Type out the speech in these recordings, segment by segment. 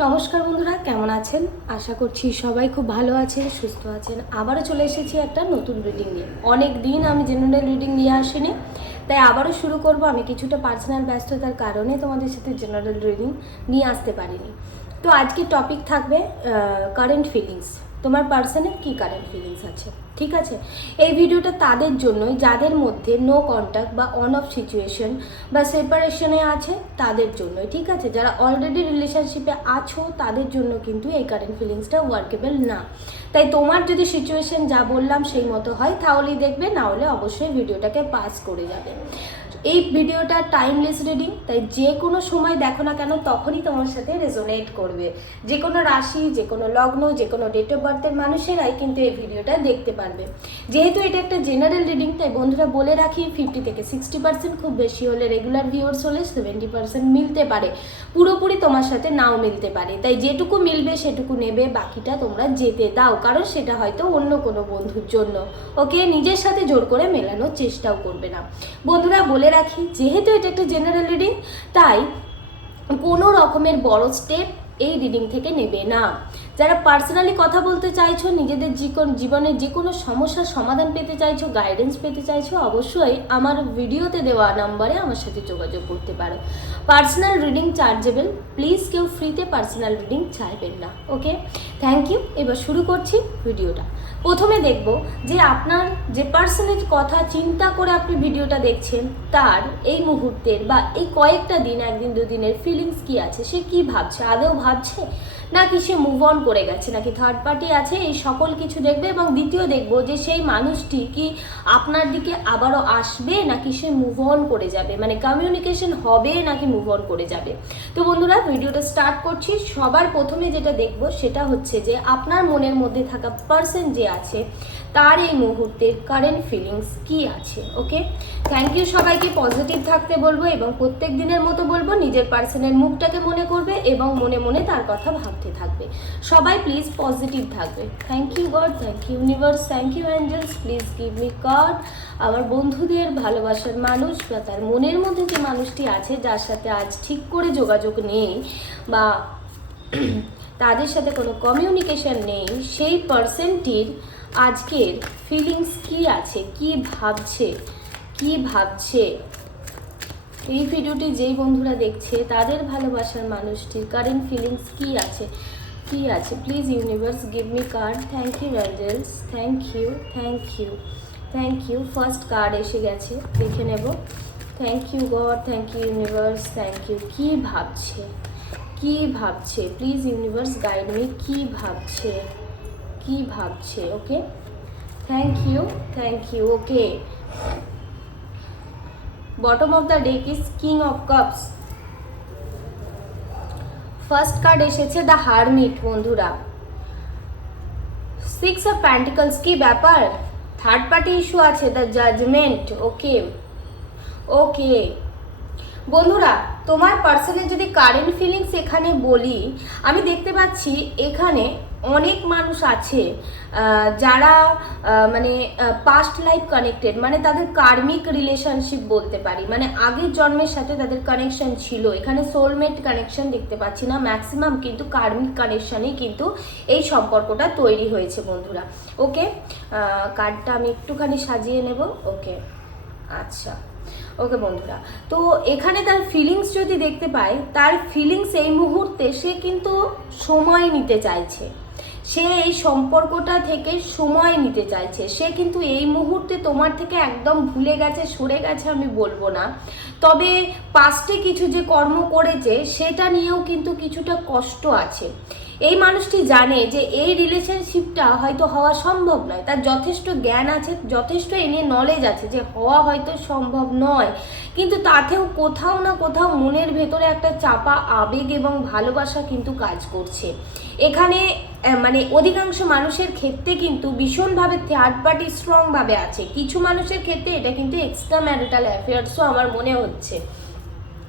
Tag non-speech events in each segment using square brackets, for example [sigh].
নমস্কার বন্ধুরা, কেমন আছেন? আশা করছি সবাই খুব ভালো আছেন, সুস্থ আছেন। আবারও চলে এসেছি একটা নতুন রিডিং নিয়ে। অনেক দিন আমি জেনারেল রিডিং নিয়ে আসিনি, তাই আবারও শুরু করব। আমি কিছুটা পার্সোনাল ব্যস্ততার কারণে তোমাদের সাথে জেনারেল রিডিং নিয়ে আসতে পারিনি। তো আজকে টপিক থাকবে কারেন্ট ফিলিংস তোমার পার্সনের কি কারেন্ট ফিলিংস আছে? ঠিক আছে? এই ভিডিওটা তাদের জন্যই, যাদের মধ্যে নো কন্ট্যাক্ট বা অন অফ সিচুয়েশন বা সেপারেশনে আছে, তাদের জন্যই, ঠিক আছে? যারা অলরেডি রিলেশনশিপে আছো, তাদের জন্য কিন্তু এই কারেন্ট ফিলিংসটা ওয়ার্কেবল না। তাই তোমার যদি সিচুয়েশন যা বললাম সেই মতো হয়, তাহলেই দেখবে, না হলে অবশ্যই ভিডিওটাকে পাস করে যাবে। এই ভিডিওটা টাইমলেস রিডিং তাই যে কোনো সময় দেখো না কেন তখনই তোমার সাথে রেজোনেট করবে। যে কোনো রাশি, যে কোনো লগ্ন, যে কোনো ডেট অফ বার্থের মানুষেরাই কিন্তু এই ভিডিওটা দেখতে পারবে। যেহেতু এটা একটা জেনারেল রিডিং তাই বন্ধুরা বলে রাখি ফিফটি থেকে সিক্সটি পার্সেন্ট খুব বেশি হলে রেগুলার ভিউয়ার্স হলে সেভেন্টি পার্সেন্ট মিলতে পারে। পুরোপুরি তোমার সাথে নাও মিলতে পারে। তাই যেটুকু মিলবে সেটুকু নেবে, বাকিটা তোমরা যেতে দাও, কারণ সেটা হয়তো অন্য কোনো বন্ধুর জন্য। ওকে? নিজের সাথে জোর করে মেলানোর চেষ্টাও করবে না। বন্ধুরা বলে রাখি, যেহেতু এটা একটা জেনারেল রিডিং তাই কোনো রকমের বড় স্টেপ এই রিডিং থেকে নেবে না। যারা পার্সোনালি কথা বলতে চাইছো, নিজেদের জীবন জীবনের যে কোনো সমস্যার সমাধান পেতে চাইছো গাইডেন্স পেতে চাইছো, অবশ্যই আমার ভিডিওতে দেওয়া নাম্বারে আমার সাথে যোগাযোগ করতে পারো। পার্সোনাল রিডিং চার্জেবল প্লিজ কেউ ফ্রিতে পার্সোনাল রিডিং চাইবেন না ওকে থ্যাংক ইউ এবার শুরু করছি ভিডিওটা প্রথমে দেখব যে আপনার যে পার্সনের কথা, চিন্তা করে আপনি ভিডিওটা দেখছেন, তার এই মুহূর্তের বা এই কয়েকটা দিন, একদিন, দুদিনের ফিলিংস কি আছে? সে কি ভাবছে? আদৌ ভাবছে? নাকি সে মুভ অন করে গেছে, নাকি থার্ড পার্টি আছে, এই সকল কিছু দেখবে এবং দ্বিতীয় দেখব যে সেই মানুষটি কি আপনার দিকে আবারও আসবে, নাকি সে মুভ অন করে যাবে? মানে কমিউনিকেশন হবে নাকি মুভ অন করে যাবে? তো বন্ধুরা, ভিডিওটা স্টার্ট করছি। সবার প্রথমে যেটা দেখব সেটা হচ্ছে যে আপনার মনের মধ্যে থাকা পার্সন যে আছে, তার এই মুহূর্তের কারেন্ট ফিলিংস কি আছে ওকে থ্যাংক ইউ সবাইকে পজিটিভ থাকতে বলব এবং প্রত্যেক দিনের মতো বলব, নিজের পার্সনের মুখটাকে মনে করবে এবং মনে মনে তার কথা ভাবতে থাকবে। সবাই প্লিজ পজিটিভ থাকবে। Thank you God thank you universe thank you angels please give me God আমার বন্ধুদের ভালোবাসার মানুষ বা তার মনের মধ্যে যে মানুষটি আছে, যার সাথে আজ ঠিক করে যোগাযোগ নেই বা [clears throat] তাদের সাথে কোনো কমিউনিকেশন নেই, সেই পার্সনটির আজকের ফিলিংস কি আছে, কি ভাবছে কি ভাবছে? এই ভিডিওটি যেই বন্ধুরা দেখছে, তাদের ভালোবাসার মানুষটির কারেন্ট ফিলিংস কি আছে? কি আছে? Please universe give me card thank you angels thank you thank you thank you first card এসে গেছে, দেখে নেব। Thank you God thank you universe thank you কি ভাবছে? কি ভাবছে? প্লিজ ইউনিভার্স গাইড মি কি ভাবছে? কি ভাবছে? Okay thank you thank you okay bottom of the deck is king of cups first card এসেছে দ্য হারমিট বন্ধুরা। সিক্স অফ প্যান্টিকলস কি ব্যাপার? থার্ড পার্টি ইস্যু আছে দ্য জাজমেন্ট ওকে ওকে বন্ধুরা, তোমার পার্সনের যদি কারেন্ট ফিলিংস এখানে বলি, আমি দেখতে পাচ্ছি এখানে অনেক মানুষ আছে যারা মানে পাস্ট লাইফ কানেক্টেড মানে তাদের কার্মিক রিলেশনশিপ বলতে পারি। মানে আগের জন্মের সাথে তাদের কানেকশন ছিল। এখানে সোলমেট কানেকশন দেখতে পাচ্ছি না ম্যাক্সিমাম কিন্তু কার্মিক কানেকশনেই কিন্তু এই সম্পর্কটা তৈরি হয়েছে বন্ধুরা। ওকে কার্ডটা আমি একটুখানি সাজিয়ে নেব। ওকে আচ্ছা। ওকে বন্ধুরা। তো এখানে তার ফিলিংস যদি দেখতে পাই, তার ফিলিংস এই মুহূর্তে সে কিন্তু সময় নিতে চাইছে। সে এই সম্পর্কটা থেকে সময় নিতে চাইছে। সে কিন্তু এই মুহূর্তে তোমার থেকে একদম ভুলে গেছে, সরে গেছে আমি বলব না। তবে পাস্টে কিছু যে কর্ম করেছে, সেটা নিয়েও কিন্তু কিছুটা কষ্ট আছে। এই মানুষটি জানে যে এই রিলেশনশিপটা হয়তো হওয়া সম্ভব নয়। তার যথেষ্ট জ্ঞান আছে, যথেষ্ট এ নিয়ে নলেজ আছে যে হওয়া হয়তো সম্ভব নয়। কিন্তু তাতেও কোথাও না কোথাও মনের ভেতরে একটা চাপা আবেগ এবং ভালোবাসা কিন্তু কাজ করছে। এখানে মানে অধিকাংশ মানুষের ক্ষেত্রে কিন্তু ভীষণভাবে থার্ড পার্টি স্ট্রংভাবে আছে। কিছু মানুষের ক্ষেত্রে এটা কিন্তু এক্সট্রা ম্যারিটাল অ্যাফেয়ার্সও আমার মনে হচ্ছে।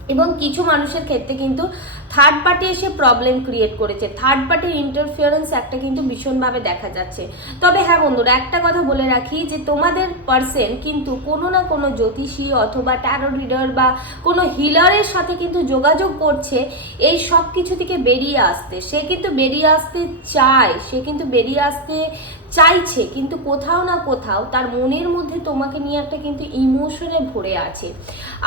এবং কিছু মানুষের ক্ষেত্রে কিন্তু থার্ড পার্টি এসে প্রবলেম ক্রিয়েট করেছে। থার্ড পার্টির ইন্টারফিয়ারেন্স একটা কিন্তু ভীষণভাবে দেখা যাচ্ছে। তবে হ্যাঁ বন্ধুরা, একটা কথা বলে রাখি যে তোমাদের পার্সন কিন্তু কোনো না কোনো জ্যোতিষী অথবা ট্যারো রিডার বা কোনো হিলারের সাথে কিন্তু যোগাযোগ করছে এই সব কিছু থেকে বেরিয়ে আসতে। সে কিন্তু বেরিয়ে আসতে চায়। সে কিন্তু বেরিয়ে আসতে চাইছে, কিন্তু কোথাও না কোথাও তার মনের মধ্যে তোমাকে নিয়ে একটা কিন্তু ইমোশনে ভরে আছে।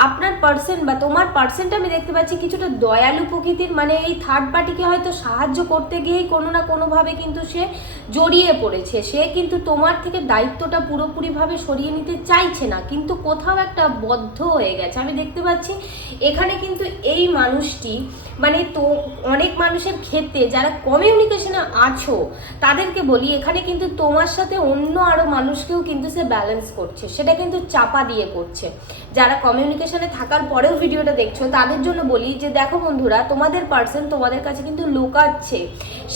আপনার পার্সন বা তোমার পার্সনটা আমি দেখতে পাচ্ছি কিছুটা দয়ালু প্রকৃতির মানে এই থার্ড পার্টিকে হয়তো সাহায্য করতে গিয়েই কোনো না কোনোভাবে কিন্তু সে জড়িয়ে পড়েছে। সে কিন্তু তোমার থেকে দায়িত্বটা পুরোপুরিভাবে সরিয়ে নিতে চাইছে না, কিন্তু কোথাও একটা বদ্ধ হয়ে গেছে। আমি দেখতে পাচ্ছি এখানে কিন্তু এই মানুষটি মানে তো অনেক মানুষের ক্ষেত্রে যারা কমিউনিকেশনে আছো, তাদেরকে বলি, এখানে কিন্তু তোমার সাথে অন্য আরও মানুষকেও কিন্তু সে ব্যালেন্স করছে। সেটা কিন্তু চাপা দিয়ে করছে। যারা কমিউনিকেশনে থাকার পরেও ভিডিওটা দেখছ, তাদের জন্য বলি যে, দেখো বন্ধুরা, তোমাদের পার্সন তোমাদের কাছে কিন্তু লুকাচ্ছে।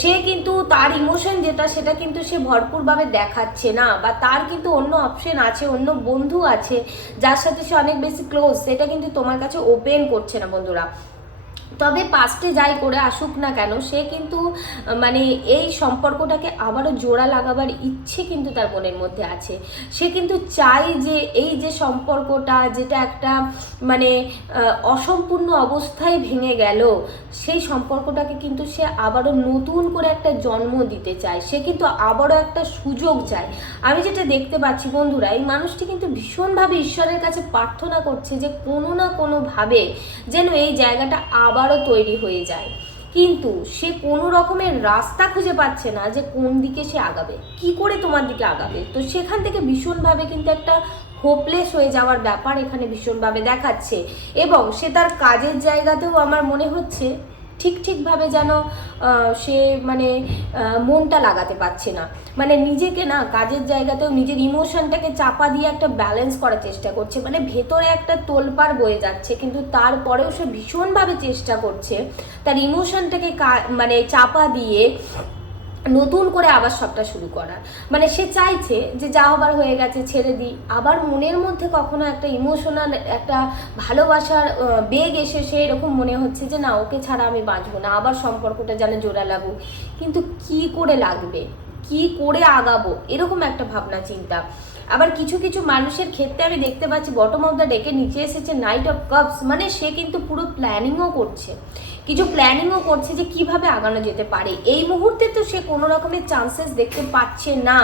সে কিন্তু তার ইমোশন যেটা, সেটা কিন্তু সে ভরপুরভাবে দেখাচ্ছে না। বা তার কিন্তু অন্য অপশন আছে, অন্য বন্ধু আছে, যার সাথে সে অনেক বেশি ক্লোজ সেটা কিন্তু তোমার কাছে ওপেন করছে না বন্ধুরা। তবে পাস্টে যাই করে আসুক না কেন, সে কিন্তু মানে এই সম্পর্কটাকে আবারও জোড়া লাগাবার ইচ্ছে কিন্তু তার মনের মধ্যে আছে। সে কিন্তু চায় যে, এই যে সম্পর্কটা যেটা একটা মানে অসম্পূর্ণ অবস্থায় ভেঙে গেল, সেই সম্পর্কটাকে কিন্তু সে আবারও নতুন করে একটা জন্ম দিতে চায়। সে কিন্তু আবারও একটা সুযোগ চায়। আমি যেটা দেখতে পাচ্ছি বন্ধুরা, এই মানুষটি কিন্তু ভীষণভাবে ঈশ্বরের কাছে প্রার্থনা করছে যে কোনো না কোনোভাবে যেন এই জায়গাটা আবারও তৈরি হয়ে যায়। কিন্তু সে কোনো রকমের রাস্তা খুঁজে পাচ্ছে না যে কোন দিকে সে আগাবে। কি করে তোমার দিকে আগাবে? তো সেখান থেকে ভীষণভাবে কিন্তু একটা হোপলেস হয়ে যাওয়ার ব্যাপার এখানে ভীষণভাবে দেখাচ্ছে। এবং সে তার কাজের জায়গাতেও আমার মনে হচ্ছে ঠিক ঠিকভাবে যেন সে মানে মনটা লাগাতে পারছে না। মানে নিজেকে না, কাজের জায়গাতেও নিজের ইমোশনটাকে চাপা দিয়ে একটা ব্যালেন্স করার চেষ্টা করছে। মানে ভেতরে একটা তোলপাড় বয়ে যাচ্ছে, কিন্তু তারপরেও সে ভীষণভাবে চেষ্টা করছে তার ইমোশনটাকে মানে চাপা দিয়ে নতুন করে আবার সবটা শুরু করার। মানে সে চাইছে যে যা হবার হয়ে গেছে ছেড়ে দিই আবার মনের মধ্যে কখনো একটা ইমোশনাল একটা ভালোবাসার বেগ এসে সে এরকম মনে হচ্ছে যে, না, ওকে ছাড়া আমি বাঁচবো না। আবার সম্পর্কটা যেন জোড়া লাগুক। কিন্তু কি করে লাগবে? কি করে আগাবো? এরকম একটা ভাবনা, চিন্তা। আবার কিছু কিছু মানুষের ক্ষেত্রে আমি দেখতে পাচ্ছি বটম অফ দ্য ডেকে নিচে এসেছে নাইট অফ কাপস মানে সে কিন্তু পুরো প্ল্যানিংও করছে। কিছু প্ল্যানিংও করছে যে কীভাবে আগানো যেতে পারে। এই মুহূর্তে তো সে কোনো রকমের চান্সেস দেখতে পাচ্ছে না।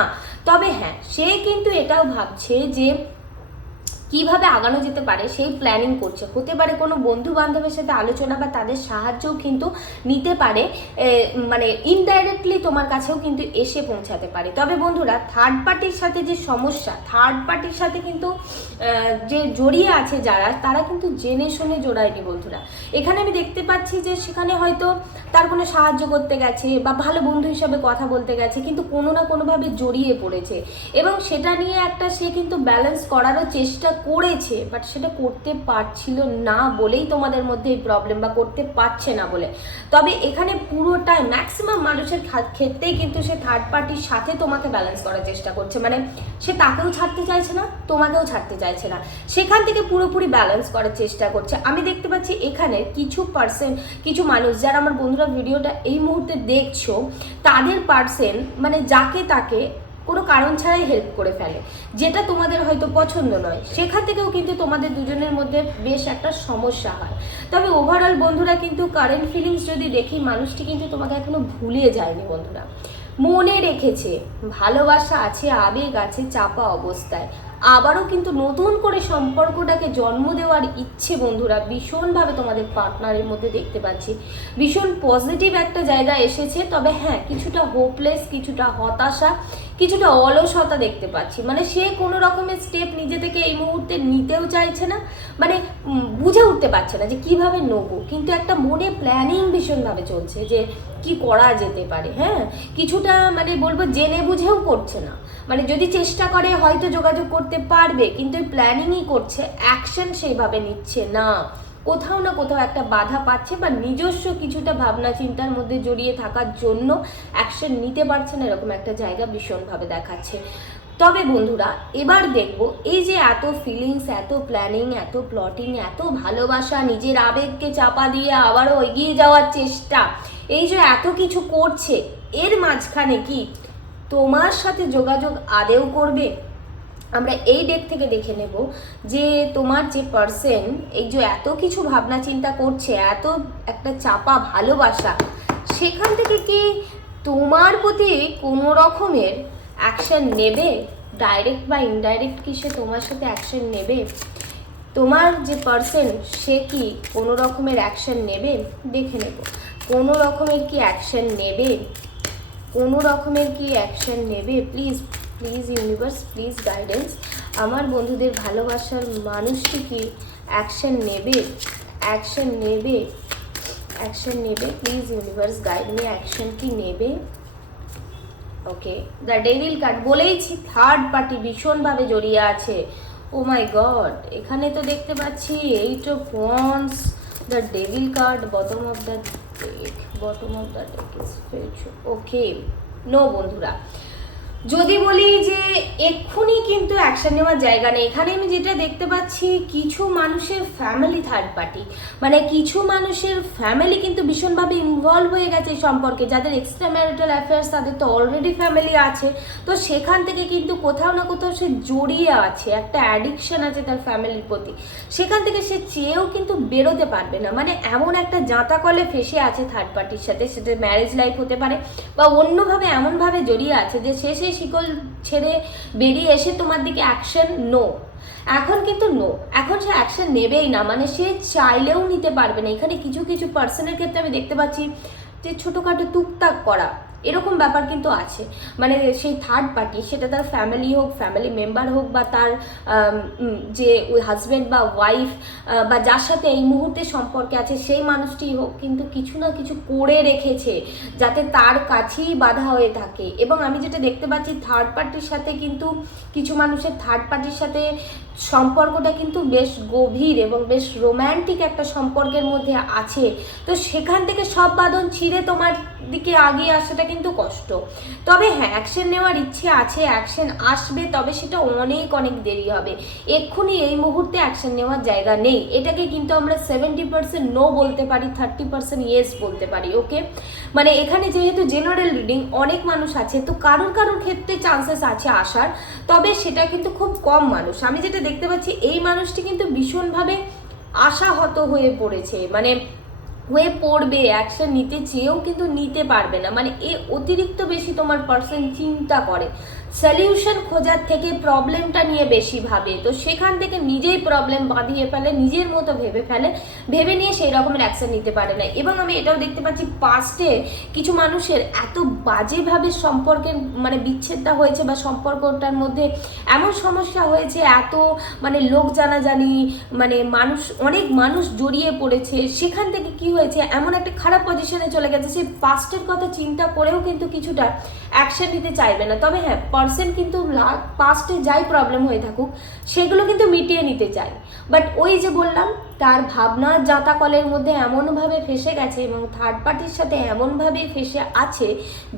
তবে হ্যাঁ সে কিন্তু এটাও ভাবছে যে কীভাবে আগানো যেতে পারে সেই প্ল্যানিং করছে। হতে পারে কোনো বন্ধু বান্ধবের সাথে আলোচনা বা তাদের সাহায্যও কিন্তু নিতে পারে মানে ইনডাইরেক্টলি তোমার কাছেও কিন্তু এসে পৌঁছাতে পারে। তবে বন্ধুরা থার্ড পার্টির সাথে যে সমস্যা থার্ড পার্টির সাথে কিন্তু যে জড়িয়ে আছে যারা, তারা কিন্তু জেনে শুনে জোড়ায়নি বন্ধুরা। এখানে আমি দেখতে পাচ্ছি যে সেখানে হয়তো তার কোনো সাহায্য করতে গেছে বা ভালো বন্ধু হিসাবে কথা বলতে গেছে, কিন্তু কোনো না কোনোভাবে জড়িয়ে পড়েছে। এবং সেটা নিয়ে একটা সে কিন্তু ব্যালেন্স করারও চেষ্টা করেছে বাট সেটা করতে পারছিল না বলেই তোমাদের মধ্যে এই প্রবলেম বা করতে পারছে না বলে। তবে এখানে পুরোটাই ম্যাক্সিমাম মানুষের ক্ষেত্রেই কিন্তু সে থার্ড পার্টির সাথে তোমাকে ব্যালেন্স করার চেষ্টা করছে। মানে সে তাকেও ছাড়তে চাইছে না, তোমাকেও ছাড়তে চাইছে না। সেখান থেকে পুরোপুরি ব্যালেন্স করার চেষ্টা করছে। আমি দেখতে পাচ্ছি এখানে কিছু পার্সেন্ট কিছু মানুষ যারা আমার বন্ধুরা ভিডিওটা এই মুহূর্তে দেখছ, তাদের পার্সেন মানে যাকে তাকে কোনো কারণ ছাড়াই হেল্প করে ফেলে। যেটা তোমাদের হয়তো পছন্দ নয়। সেখান থেকেও কিন্তু তোমাদের দুজনের মধ্যে বেশ একটা সমস্যা হয়। তবে ওভারঅল বন্ধুরা কিন্তু কারেন্ট ফিলিংস যদি দেখি, মানুষটি কিন্তু তোমাকে এখনও ভুলে যায়নি বন্ধুরা। মনে রেখেছে, ভালোবাসা আছে, আবেগ আছে, চাপা অবস্থায়। আবারও কিন্তু নতুন করে সম্পর্কটাকে জন্ম দেওয়ার ইচ্ছে বন্ধুরা ভীষণভাবে তোমাদের পার্টনারের মধ্যে দেখতে পাচ্ছি। ভীষণ পজিটিভ একটা জায়গা এসেছে, তবে হ্যাঁ কিছুটা হোপলেস কিছুটা হতাশা কিছুটা অলসতা দেখতে পাচ্ছি। মানে সে কোনো রকমের স্টেপ নিজে থেকে এই মুহূর্তে নিতেও চাইছে না মানে বুঝে উঠতে পারছে না যে কীভাবে নেব। কিন্তু একটা মনে প্ল্যানিং ভীষণভাবে চলছে যে কি করা যেতে পারে হ্যাঁ? কিছুটা মানে বলব জেনে বুঝেও করছে না। মানে যদি চেষ্টা করে হয়তো যোগাযোগ করতে পারবে, কিন্তু প্ল্যানিংই করছে অ্যাকশন সেইভাবে নিচ্ছে না। কোথাও না কোথাও একটা বাধা পাচ্ছে বা নিজস্ব কিছুটা ভাবনা চিন্তার মধ্যে জড়িয়ে থাকার জন্য অ্যাকশন নিতে পারছে না এরকম একটা জায়গা ভীষণভাবে দেখাচ্ছে। তবে বন্ধুরা, এবার দেখব এই যে এত ফিলিংস এত প্ল্যানিং এত প্লটিং এত ভালোবাসা, নিজের আবেগকে চাপা দিয়ে আবারও এগিয়ে যাওয়ার চেষ্টা, এই যে এত কিছু করছে, এর মাঝখানে কি তোমার সাথে যোগাযোগ আদেও করবে? আমরা এই ডেক থেকে দেখে নেব যে তোমার যে পার্সন এই যে এত কিছু ভাবনা চিন্তা করছে, এত একটা চাপা ভালোবাসা, সেখান থেকে কি তোমার প্রতি কোনো রকমের অ্যাকশন নেবে? ডাইরেক্ট বা ইনডাইরেক্ট কি সে তোমার সাথে অ্যাকশন নেবে? তোমার যে পার্সন সে কি কোনো রকমের অ্যাকশন নেবে? দেখে নেব। কোনো রকমের কি অ্যাকশন নেবে? কোনো রকমের কি অ্যাকশন নেবে? Please please universe please guidance আমার বন্ধুদের ভালোবাসার মানুষটি কি অ্যাকশন নেবে? অ্যাকশন নেবে? অ্যাকশন নেবে? Please universe guide me action কি নেবে? ওকে দ্য ডেভিল কার্ড বলেইছি থার্ড পার্টি ভীষণভাবে জড়িয়ে আছে। ও মাই গড এখানে তো দেখতে পাচ্ছি eight of wands the devil card bottom of the bottom of the okay no বন্ধুরা যদি বলি যে এক্ষুনি কিন্তু অ্যাকশন নেওয়ার জায়গা নেই। এখানে আমি যেটা দেখতে পাচ্ছি, কিছু মানুষের ফ্যামিলি থার্ড পার্টি মানে কিছু মানুষের ফ্যামিলি কিন্তু ভীষণভাবে ইনভলভ হয়ে গেছে এই সম্পর্কে। যাদের এক্সট্রা ম্যারিটাল অ্যাফেয়ার্স তাদের তো অলরেডি ফ্যামিলি আছে। তো সেখান থেকে কিন্তু কোথাও না কোথাও সে জড়িয়ে আছে। একটা অ্যাডিকশন আছে তার ফ্যামিলির প্রতি। সেখান থেকে সে চেয়েও কিন্তু বেরোতে পারবে না। মানে এমন একটা জাঁতা কলে ফেসে আছে থার্ড পার্টির সাথে। সেটা ম্যারেজ লাইফ হতে পারে বা অন্যভাবে এমনভাবে জড়িয়ে আছে যে সে সেই শিকল ছেড়ে বেরিয়ে এসে তোমার দিকে অ্যাকশন নো এখন কিন্তু নো এখন সে অ্যাকশন নেবেই না। মানে সে চাইলেও নিতে পারবে না। এখানে কিছু কিছু পার্সনের ক্ষেত্রে আমি দেখতে পাচ্ছি যে ছোটোখাটো টুকটাক করা। এরকম ব্যাপার কিন্তু আছে। মানে সেই থার্ড পার্টি সেটা তার ফ্যামিলি হোক ফ্যামিলি মেম্বার হোক বা তার যে ওই হাজব্যান্ড বা ওয়াইফ বা যার সাথে এই মুহূর্তে সম্পর্কে আছে, সেই মানুষটি হোক, কিন্তু কিছু না কিছু করে রেখেছে যাতে তার কাছেই বাধা হয়ে থাকে। এবং আমি যেটা দেখতে পাচ্ছি থার্ড পার্টির সাথে কিন্তু কিছু মানুষের থার্ড পার্টির সাথে সম্পর্কটা কিন্তু বেশ গভীর এবং বেশ রোম্যান্টিক একটা সম্পর্কের মধ্যে আছে। তো সেখান থেকে সব বাঁধন ছিঁড়ে তোমার দিকে আগিয়ে আসাটা কিন্তু কষ্ট। তবে হ্যাঁ অ্যাকশন নেওয়ার ইচ্ছে আছে অ্যাকশন আসবে, তবে সেটা অনেক অনেক দেরি হবে। এক্ষুনি এই মুহূর্তে অ্যাকশন নেওয়ার জায়গা নেই। এটাকে কিন্তু আমরা সেভেন্টি পার্সেন্ট নো বলতে পারি থার্টি পার্সেন্ট ইয়েস বলতে পারি ওকে মানে এখানে যেহেতু জেনারেল রিডিং অনেক মানুষ আছে, তো কারোর কারোর ক্ষেত্রে চান্সেস আছে আসার, তবে সেটা কিন্তু খুব কম মানুষ। আমি যেটা দেখতে পাচ্ছি, এই মানুষটি কিন্তু ভীষণভাবে আশাহত হয়ে পড়েছে। মানে হয়ে পড়বে অ্যাকশন নিতে চেয়েও কিন্তু নিতে পারবে না। মানে এ অতিরিক্ত বেশি তোমার পার্সন চিন্তা করে। সলিউশন খোঁজার থেকে প্রবলেমটা নিয়ে বেশি ভাবে। তো সেখান থেকে নিজেই প্রবলেম বাঁধিয়ে ফেলে, নিজের মতো ভেবে ফেলে, ভেবে নিয়ে সেই রকমের অ্যাকশন নিতে পারে না। এবং আমি এটাও দেখতে পাচ্ছি পাস্টে কিছু মানুষের এত বাজেভাবে সম্পর্কের মানে বিচ্ছেদটা হয়েছে বা সম্পর্কটার মধ্যে এমন সমস্যা হয়েছে, এত মানে লোক জানাজানি মানে মানুষ, অনেক মানুষ জড়িয়ে পড়েছে। সেখান থেকে কি হয়েছে? এমন একটা খারাপ পজিশনে চলে গেছে। সেই পাস্টের কথা চিন্তা করেও কিন্তু কিছুটা অ্যাকশন নিতে চাইবে না। তবে হ্যাঁ পার্সন কিন্তু পাস্টে যাই প্রবলেম হয়ে থাকুক, সেগুলো কিন্তু মিটিয়ে নিতে চায় বাট ওই যে বললাম, তার ভাবনার জাতাকলের মধ্যে এমনভাবে ফেসে গেছে এবং থার্ড পার্টির সাথে এমনভাবে ফেসে আছে,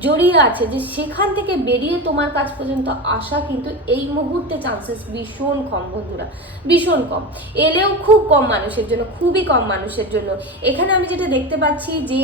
জড়িয়ে আছে যে সেখান থেকে বেরিয়ে তোমার কাছ পর্যন্ত আসা কিন্তু এই মুহূর্তে চান্সেস ভীষণ কম, বন্ধুরা। ভীষণ কম। এলেও খুব কম মানুষের জন্য, খুবই কম মানুষের জন্য। এখানে আমি যেটা দেখতে পাচ্ছি যে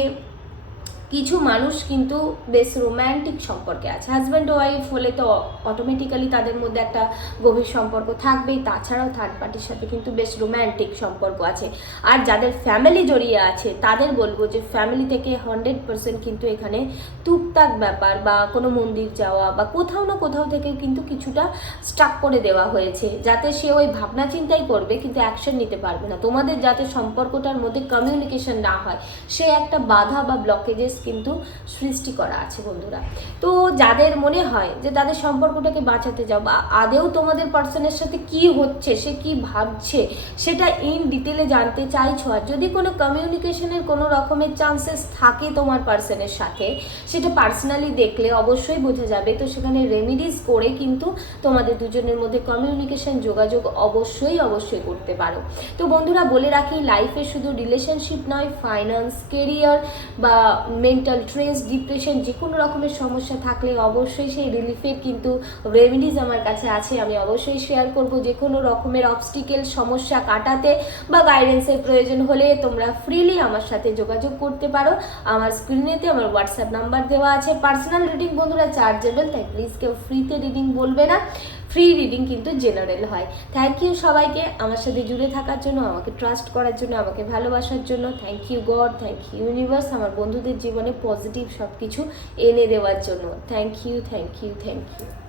কিছু মানুষ কিন্তু বেশ রোম্যান্টিক সম্পর্কে আছে। হাজব্যান্ড ওয়াইফ হলে তো অটোমেটিক্যালি তাদের মধ্যে একটা গভীর সম্পর্ক থাকবেই, তাছাড়াও থার্ড পার্টির সাথে কিন্তু বেশ রোম্যান্টিক সম্পর্ক আছে। আর যাদের ফ্যামিলি জড়িয়ে আছে, তাদের বলব যে ফ্যামিলি থেকে হান্ড্রেড পার্সেন্ট কিন্তু এখানে টুকটাক ব্যাপার বা কোনো মন্দির যাওয়া বা কোথাও না কোথাও থেকে কিন্তু কিছুটা স্টাক করে দেওয়া হয়েছে। যাতে সে ওই ভাবনা চিন্তাই করবে, কিন্তু অ্যাকশন নিতে পারবে না। তোমাদের যাতে সম্পর্কটার মধ্যে কমিউনিকেশন না হয়, সে একটা বাধা বা ব্লকেজেস কিন্তু সৃষ্টি করা আছে বন্ধুরা। তো যাদের মনে হয় যে তাদের সম্পর্কটাকে বাঁচাতে যাও বা আদেও তোমাদের পার্সনের সাথে কি হচ্ছে, সে কি ভাবছে, সেটা ইন ডিটেলে জানতে চাইছো আর যদি কোনো কমিউনিকেশনের কোনো রকমের চান্সেস থাকে তোমার পার্সনের সাথে, সেটা পার্সোনালি দেখলে অবশ্যই বোঝা যাবে। তো সেখানে রেমিডিস করে কিন্তু তোমাদের দুজনের মধ্যে কমিউনিকেশন যোগাযোগ অবশ্যই অবশ্যই করতে পারো। তো বন্ধুরা বলে রাখি লাইফে শুধু রিলেশনশিপ নয় ফাইন্যান্স কেরিয়ার বা মেন্টাল স্ট্রেস ডিপ্রেশন যে কোনো রকমের সমস্যা থাকলে অবশ্যই সেই রিলিফের কিন্তু রেমেডিজ আমার কাছে আছে। আমি অবশ্যই শেয়ার করব। যে কোনো রকমের অবস্টিকেল সমস্যা কাটাতে বা গাইডেন্সের প্রয়োজন হলে তোমরা ফ্রিলি আমার সাথে যোগাযোগ করতে পারো। আমার স্ক্রিনেতে আমার হোয়াটসঅ্যাপ নাম্বার দেওয়া আছে। পার্সোনাল রিডিং বন্ধুরা চার্জেবল তাই প্লিজ কেউ ফ্রিতে রিডিং বলবে না। ফ্রি রিডিং কিন্তু জেনারেল হয়। থ্যাংক ইউ সবাইকে আমার সাথে জুড়ে থাকার জন্য, আমাকে ট্রাস্ট করার জন্য, আমাকে ভালোবাসার জন্য। Thank you God thank you universe আমার বন্ধুদের জীবনে পজিটিভ সব কিছু এনে দেওয়ার জন্য। Thank you thank you thank you